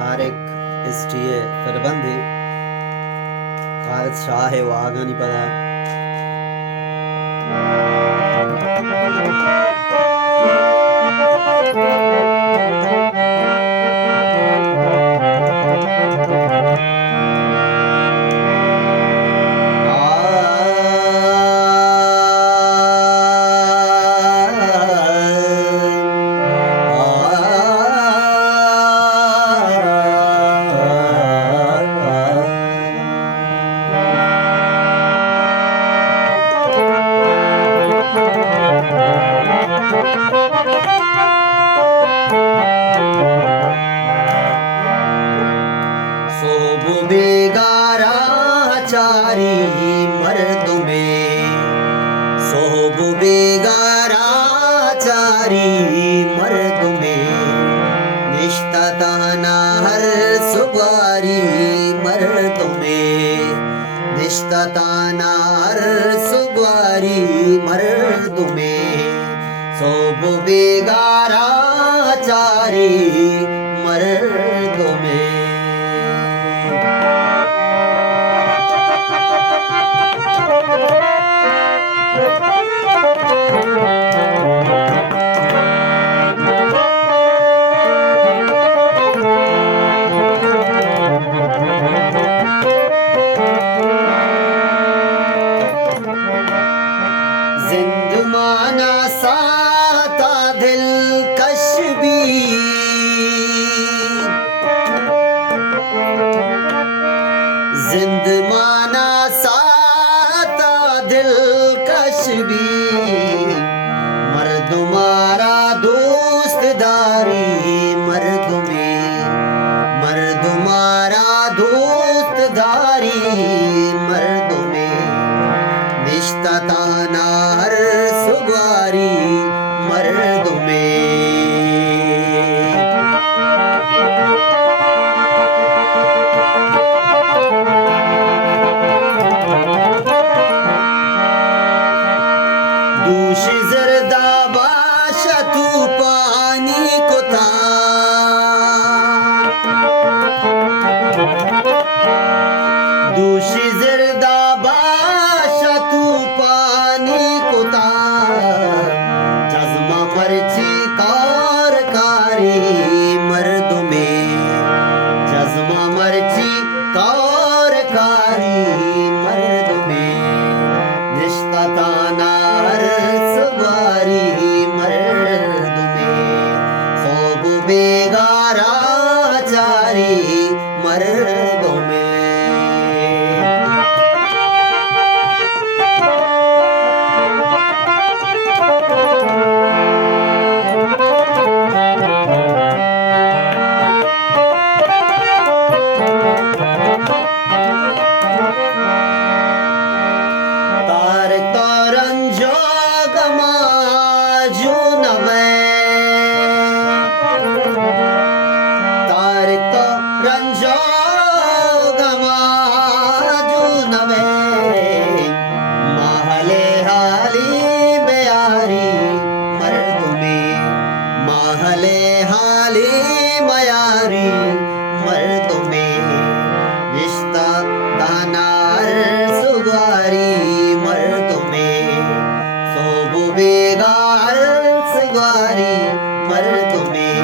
Tariq STA Firabandi Khalid Shah Wagani Pada बेगाराचारी मर्द में सोब बेगाराचारी मर्द में निष्ठताना हर सुबारी मर्द में निष्ठताना हर सुबारी मर्द में सोब बेगाराचारी मर्द में जिंदमाना साता दिलकश भी जिंदमाना साता दिलकश भी मर्द मारा दोस्तदारी मर्द में मर्द मारा दोस्तदारी मर्द में निष्ठताना हर सुगवारी मर्द में दूष जरदा बाशा तू पानी को था दूष जरदा बाशा तू पानी को था जज्मा मर्ची कारकारी मर्द में जज्मा मर्ची कारकारी मर्द में निष्ठताना हर सवारी मर्द में सोब बेगाराचारी मर्द में मयारी मर्द में रिश्ता दानार सुगारी मर्द में सोब बेगार सुगारी मर्द में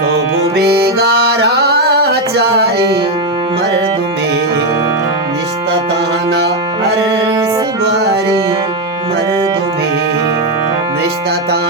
सोब बेगाराचारी मर्द में निष्ठताना हर सुगारी मर्द में निष्ठता